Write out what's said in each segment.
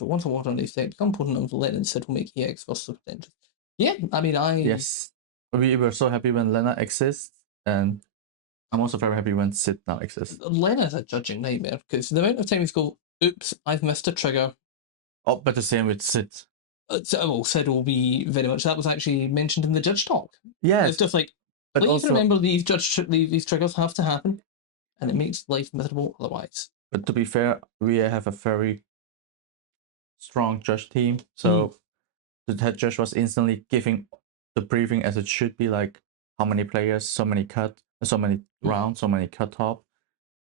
So once a water on these deck, become potent enough to let it sit will make EX versus potential. Yeah, I mean, Yes. We were so happy when Lena exists, and I'm also very happy when Sid now exists. Lena's a judging nightmare, because the amount of times go, oops, I've missed a trigger. Oh, but the same with Sid. Well, Sid will be very much, that was actually mentioned in the judge talk. Yes. It's just like, but please also, remember these these triggers have to happen, and it makes life miserable otherwise. But to be fair, we have a very strong judge team, so the head judge was instantly giving the briefing as it should be, like how many players, so many rounds, so many cut top,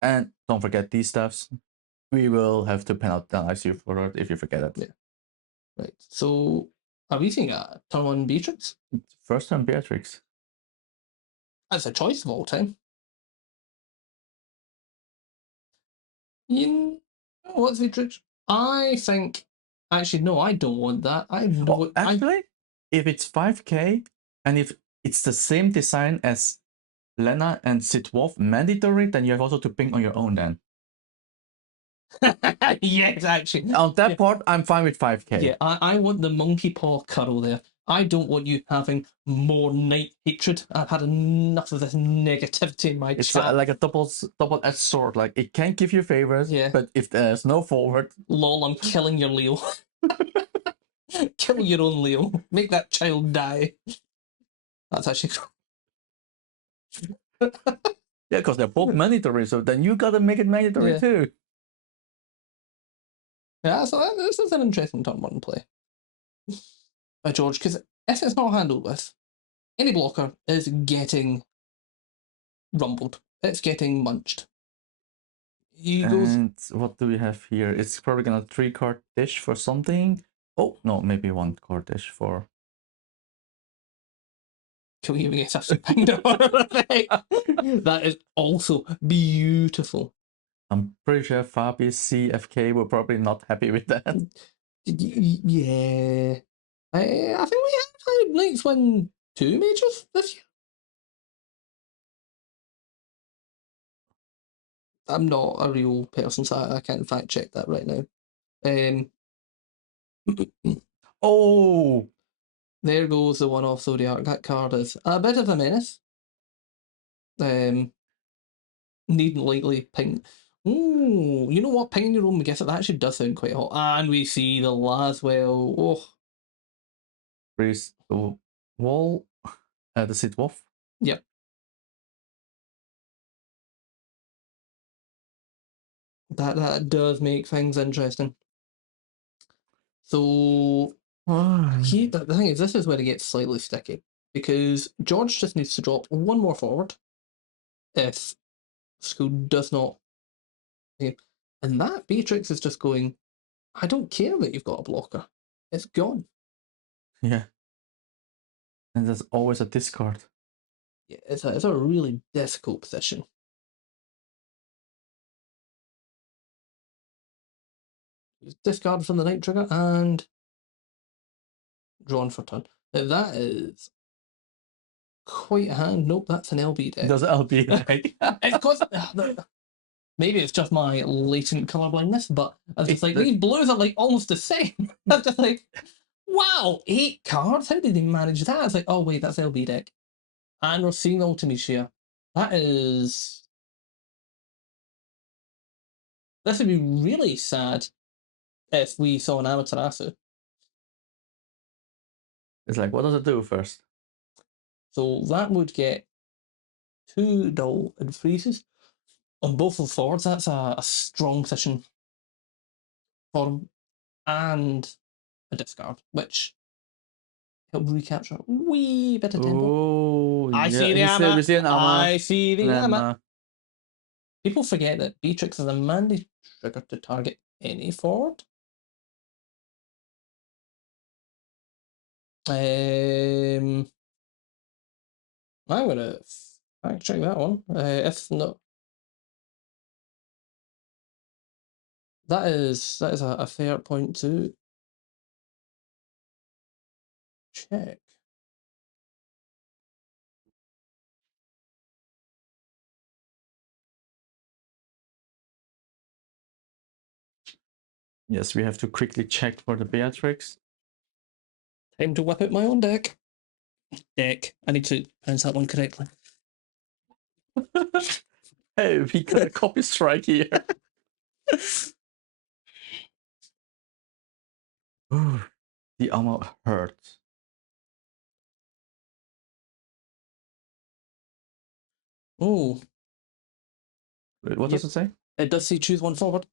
and don't forget these stuffs. We will have to penalize you for it if you forget it. Yeah. Right. So, are we seeing a turn one Beatrix? First turn Beatrix. That's a choice of all time. You know, what's Beatrix? I think. Actually, no, I don't want that. Actually, if it's 5k and if it's the same design as Lena and Sid Wolf mandatory, then you have also to ping on your own then. Yes, actually. On that part, I'm fine with 5k. Yeah, I want the monkey paw cuddle there. I don't want you having more night hatred. I've had enough of this negativity in my It's chat. like a double-edged sword. Like, it can give you favors, Yeah. but if there's no forward... Lol, I'm killing your Leo. Kill your own Leo. Make that child die. That's actually... Yeah, because they're both mandatory, so then you gotta make it mandatory too. Yeah, so this is an interesting turn one play by George, because if it's not handled with, any blocker is getting rumbled. It's getting munched. And what do we have here? It's probably gonna 3-card dish for something. Oh, no, maybe 1-card dish for... Can we even get a That is also beautiful. I'm pretty sure Fabi CFK were probably not happy with that. Yeah. I think we had Knights win 2 majors this year. I'm not a real person, so I can't fact check that right now. Oh! There goes the one-off Zodiac. That card is a bit of a menace. Needn't likely ping. Ooh, you know what? Pinging your own Megissa, that actually does sound quite hot. And we see the Laswell. Oh. Freeze the wall. The Sid Wolf. Yep. That does make things interesting. So the thing is, this is where it gets slightly sticky, because George just needs to drop one more forward if school does not. And that Beatrix is just going, I don't care that you've got a blocker. It's gone. Yeah. And there's always a discard. Yeah, it's a really difficult position. Discard from the night trigger and drawn for turn. Now that is quite a hand. Nope, that's an LB deck. Does LB deck? It's because maybe it's just my latent color blindness, but I was just like, these blues are like almost the same. I'm just like, wow, 8 cards? How did they manage that? It's like, oh wait, that's LB deck. And we're seeing Ultimecia. That is... This would be really sad if we saw an Amaterasu. It's like, what does it do first? So that would get 2 dull and freezes. On both of the forwards, that's a strong position for him. And a discard, which help recapture a wee bit of tempo. Oh, I see the Ama. I see the Ama. People forget that Beatrix is a mandate trigger to target any forward. I'm gonna fact check that one. If not, that is a fair point to check. Yes, we have to quickly check for the Beatrix. Time to whip out my own deck. Deck. I need to pronounce that one correctly. Hey, we got a copy strike here. The armor hurts. Oh. Wait, what does it say? It does say choose one forward.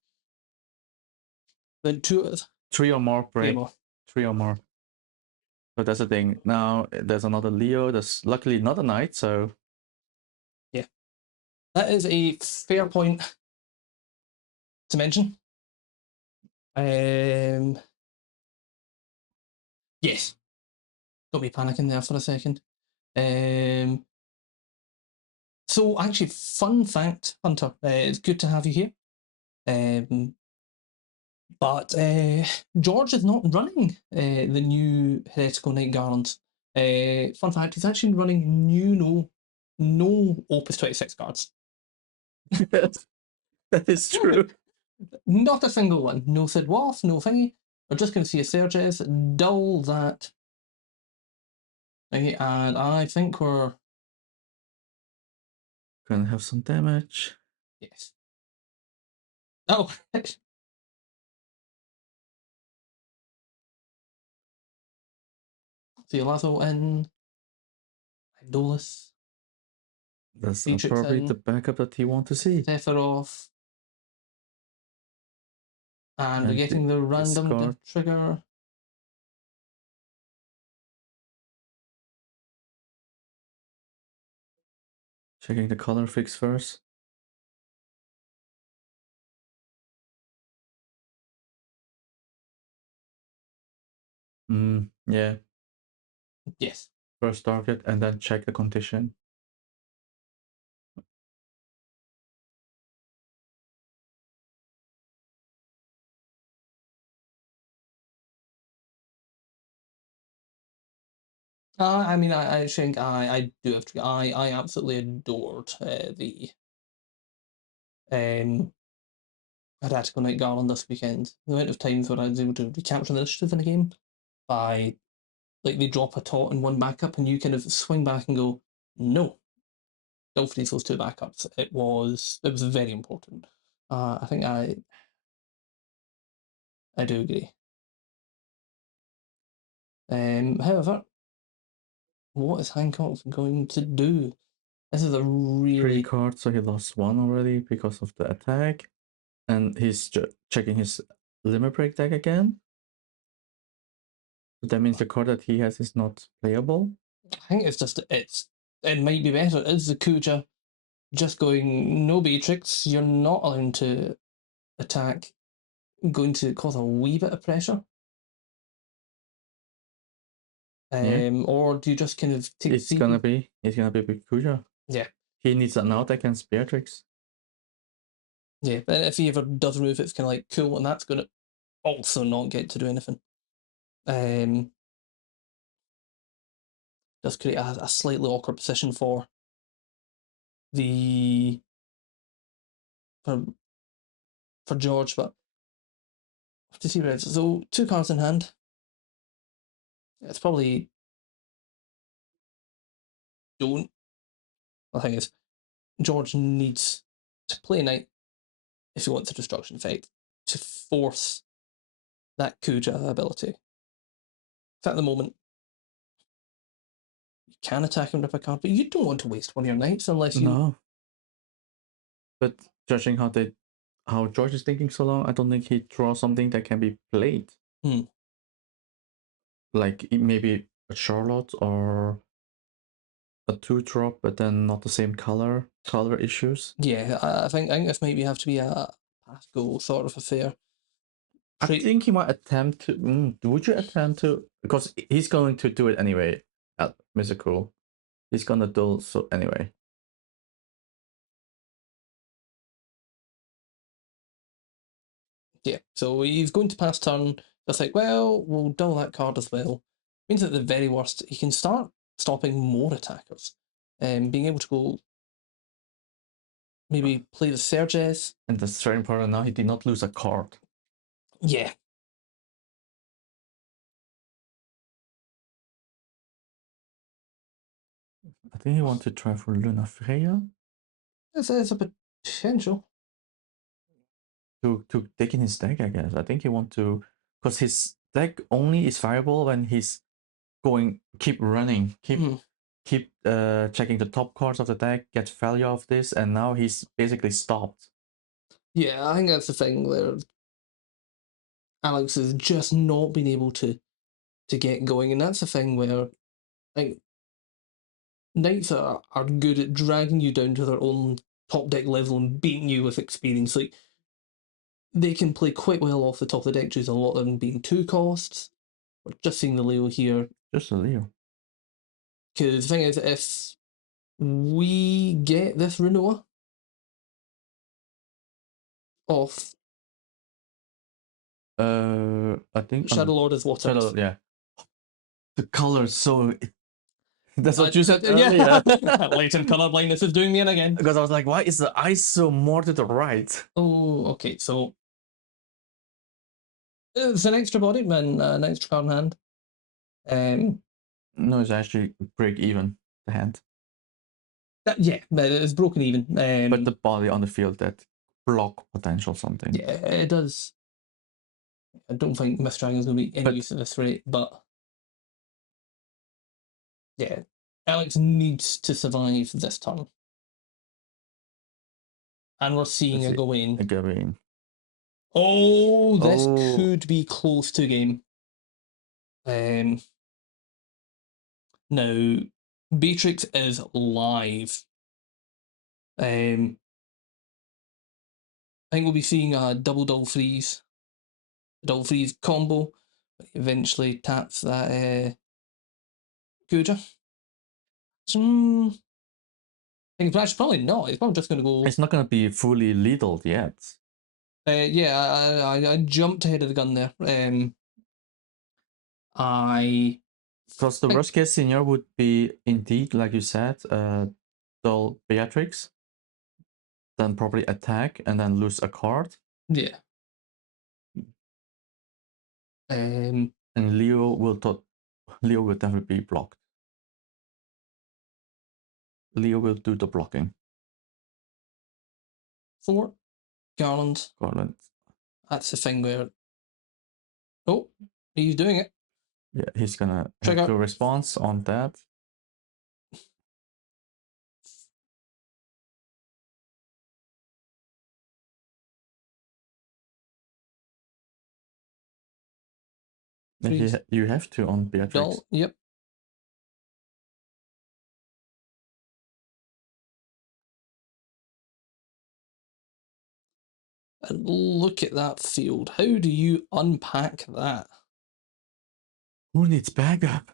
Then two. 3 or more break. 3 more. 3 or more. So that's the thing. Now there's another Leo. There's luckily not a knight, so yeah, that is a fair point to mention. Yes, got me panicking there for a second. So actually, fun fact, Hunter, it's good to have you here. But George is not running the new Heretical Knight Garland. Fun fact, he's actually running no Opus 26 cards. yes, that is true. Not a single one. No Sid Waff, no thingy. We're just going to see a Serges, dull that thingy, and I think we're Gonna have some damage. yes. Oh, Theolazo in, Idolus, That's Beatrix probably in, the backup that you want to see. Sephiroth, and we're And getting the random Discord. trigger. Checking the color fix first. Yeah. Yes. First target and then check the condition. I mean, I think I do have to. I absolutely adored the Heretical Knight Garland this weekend. The amount of times where I was able to recapture the initiative in a game by, like, they drop a tot and one backup, and you kind of swing back and go, no, don't freeze those two backups. It was very important. I think I do agree. However, what is Hancock going to do? This is a really 3 cards, so he lost 1 already because of the attack. And he's checking his limit break deck again. So that means the card that he has is not playable. I think it's just it might be better. Is the Kuja just going no Beatrix? You're not allowed to attack. Going to cause a wee bit of pressure. Or do you just kind of take? It's gonna be Kuja. Yeah. He needs an out against Beatrix. Yeah, but if he ever does remove it, it's kind of like cool, and that's going to also not get to do anything. Does create a slightly awkward position for the for George, but to see reds. So 2 cards in hand. It's probably don't. The thing is, George needs to play knight if he wants a destruction effect to force that Kuja ability. So at the moment, you can attack him with a card, but you don't want to waste one of your knights unless you. No. But judging how George is thinking so long, I don't think he draws something that can be played. Like maybe a Charlotte or a 2-drop, but then not the same color issues. Yeah, I think this might have to be a pass go sort of affair. I think he might attempt to. Would you attempt to? Because he's going to do it anyway at MrCool. He's gonna do so anyway. Yeah, so he's going to pass turn. It's like, well, we'll dull that card as well. Means at the very worst, he can start stopping more attackers. Being able to go maybe play the Serges. And that's very important now. He did not lose a card. Yeah. I think he wants to try for Luna Freya. There's a potential. To take in his deck, I guess. I think he want to, because his deck only is viable when he's keep running, keep checking the top cards of the deck, get value of this, and now he's basically stopped. Yeah, I think that's the thing where Alex has just not been able to get going, and that's the thing where like Knights are good at dragging you down to their own top deck level and beating you with experience. Like they can play quite well off the top of the deck, choosing a lot of them being 2 costs. We're just seeing the Leo here. Just a Leo. Because the thing is, if we get this Renoa off I think Shadow Lord is what Shadow, yeah. The color so that's what you said yeah. earlier. Latent color blindness is doing me in again. Because I was like, why is the ice so more to the right? Oh, okay, so it's an extra body and an extra card in hand. No, it's actually break even the hand. Yeah, it's broken even. But the body on the field that block potential something. Yeah, it does. I don't think Mist Dragon is going to be any use at this rate, but yeah, Alex needs to survive this turn. And we're seeing a Gawain. A Gawain. Oh, this could be close to game. Now, Beatrix is live. I think we'll be seeing a double freeze combo. Eventually taps that Kuja. I think it's probably not. It's probably just going to go. It's not going to be fully lethal yet. Yeah, I jumped ahead of the gun there. Because the worst case scenario would be indeed, like you said, dull Beatrix, then probably attack and then lose a card. Yeah. And Leo will definitely be blocked. Leo will do the blocking. 4 Garland. That's the thing where. Oh, he's doing it. Yeah, he's gonna have to respond on that. You have to on Beatrix. Yep. And look at that field. How do you unpack that? Who needs backup?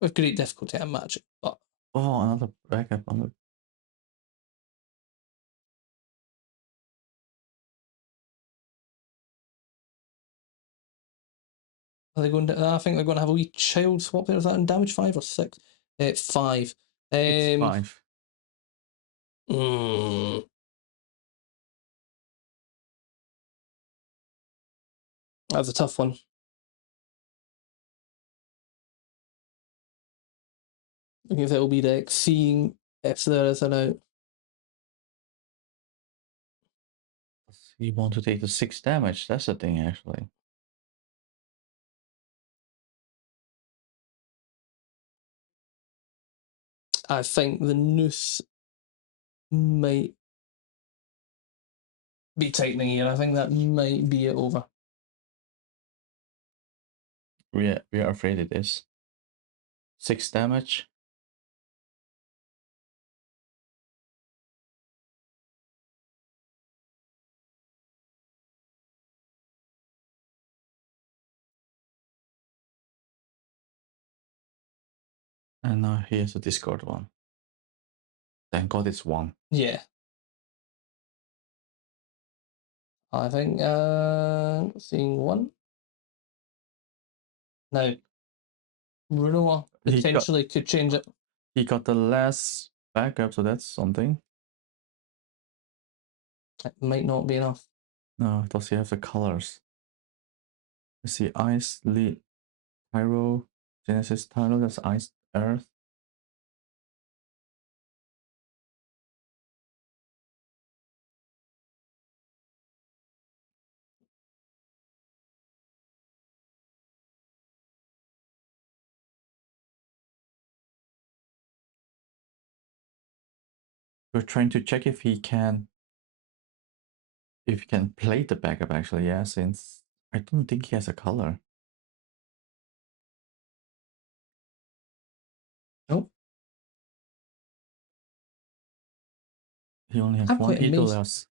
With great difficulty, I imagine. But oh, another backup on the. Are they going to? I think they're going to have a wee child swap there. Is that in damage 5 or 6? 5. It's 5. That's a tough one. Looking at the LB deck, seeing if there is an out. You want to take the 6 damage. That's the thing, actually. I think the noose might be tightening here. I think that might be it over. We are afraid it is. 6 damage. And now here's a discard one. Thank God it's 1. Yeah. I think seeing 1. Now, Renoa potentially could change it. He got the last backup, so that's something. It might not be enough. No, does he have the colors? Let's see, Ice, Lead, Pyro, Genesis, Tyro, that's Ice, Earth. We're trying to check if he can play the backup actually, yeah, since I don't think he has a color. Nope. He only has I'm one quite amazed. Eagleus.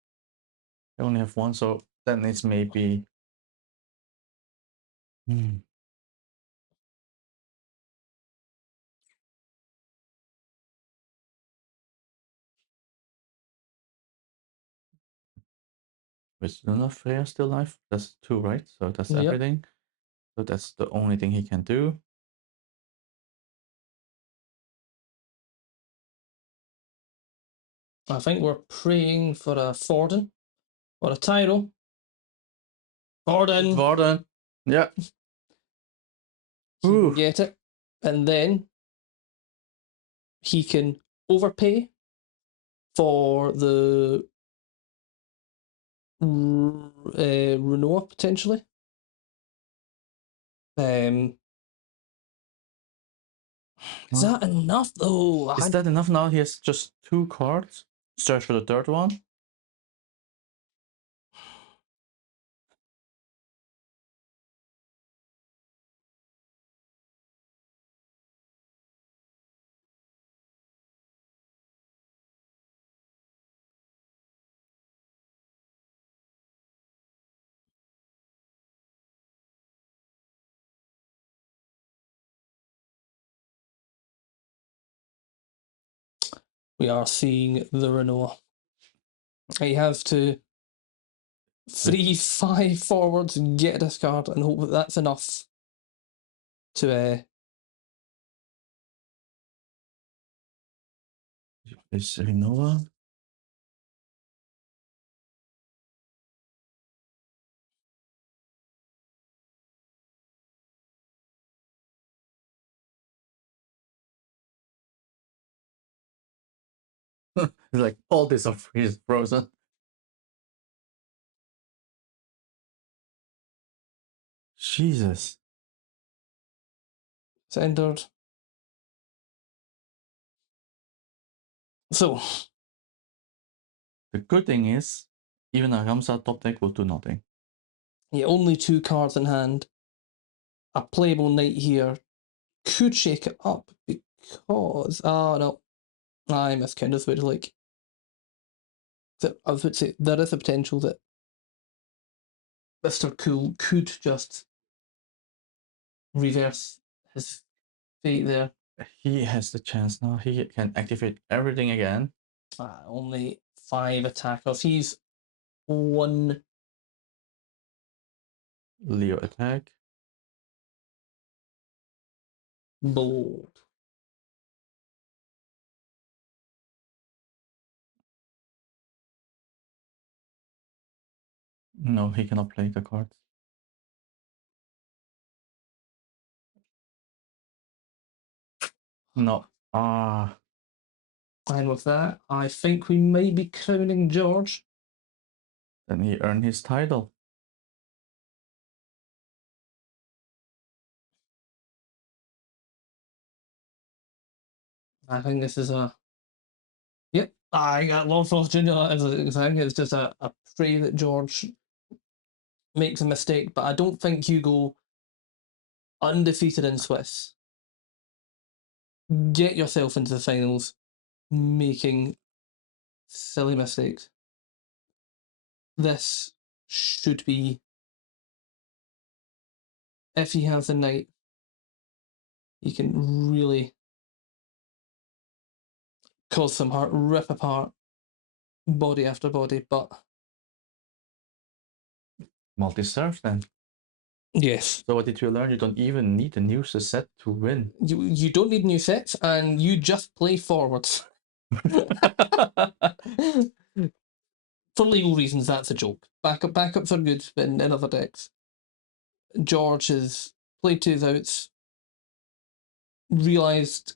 They only have one, so then it's maybe. Is none of Freya still alive? That's two, right? So that's Yep. everything. So that's the only thing he can do. I think we're praying for a Forden or a Tyro. Forden. Warden. Yeah. He can get it. And then he can overpay for the Renault potentially. Is that enough though? Is that enough now? He has just 2 cards. Search for the third one. We are seeing the Renault. You have to 3-5 forwards and get a discard and hope that that's enough to Is Rinoa? Like all this are frozen. Jesus. it's entered. So The good thing is, even a Ramsa top deck will do nothing. yeah, only 2 cards in hand. A playable knight here could shake it up because no, I miscounted. Would like that. I would say there is a potential that MrCool could just reverse his fate there. He has the chance now. He can activate everything again. Only 5 attackers. He's 1 Leo attack. bold. No, he cannot play the cards. No. And with that, I think we might be crowning George. Then he earned his title. I think this is a. Yep, I got Lord Frost Jr. I think it's just a pray that George makes a mistake, but I don't think you go undefeated in Swiss. Get yourself into the finals making silly mistakes. This should be, if he has the knight, he can really cause some hurt, rip apart body after body, but Multi-serve then. yes. So what did you learn? You don't even need a new set to win. You don't need new sets, and you just play forwards. For legal reasons, that's a joke. Backups are good in other decks. George has played to his outs, realised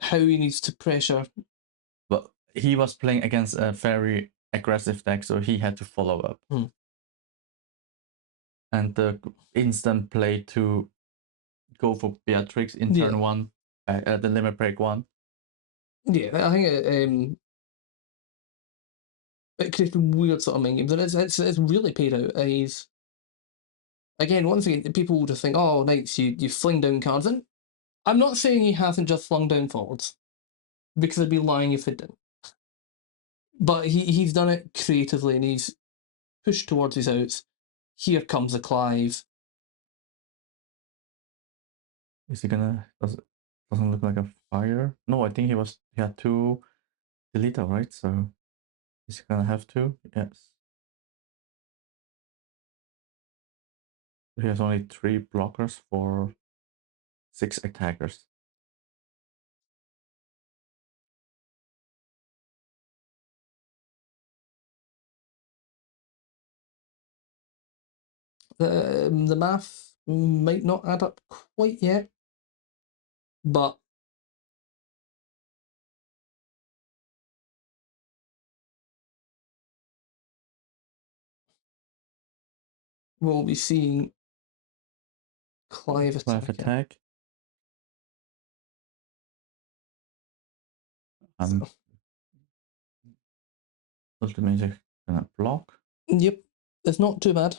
how he needs to pressure. But he was playing against a very aggressive deck, so he had to follow up. And the instant play to go for Beatrix in turn 1, the limit break 1. Yeah, I think it created weird sort of mind games, and it's really paid out. He's, again, once again, people would just think, oh, Knights, you fling down cards. And I'm not saying he hasn't just flung down forwards, because I'd be lying if he didn't. But he's done it creatively, and he's pushed towards his outs. Here comes a Clive. Is he gonna... Doesn't look like a fire. No, I think he had 2 deleter, right? So he's gonna have to. Yes. He has only 3 blockers for 6 attackers. The math might not add up quite yet, but we'll be seeing Clive attack. Ultimate gonna block. Yep, it's not too bad.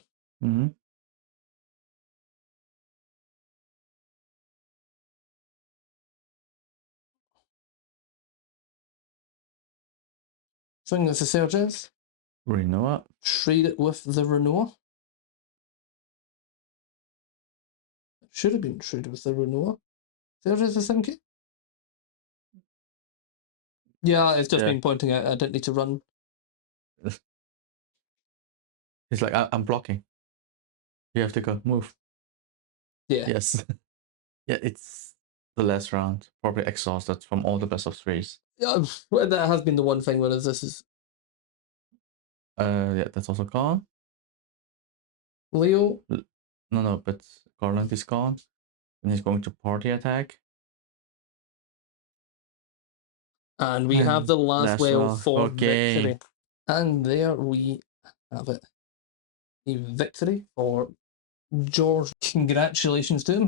Thing that's a Serges. Renoa. Trade it with the Renoa. Should have been traded with the Renoa. Serges, I think. Yeah, it's just been pointing out I don't need to run. He's like, I'm blocking. You have to go. Move. Yeah. Yes. Yeah, it's the last round. Probably exhausted from all the best of 3s. Yeah, that has been the one thing, whereas this is... Yeah, that's also gone. Leo? No, but Garland is gone. And he's going to party attack. And we have the last whale for victory. And there we have it. A victory for George. Congratulations to him.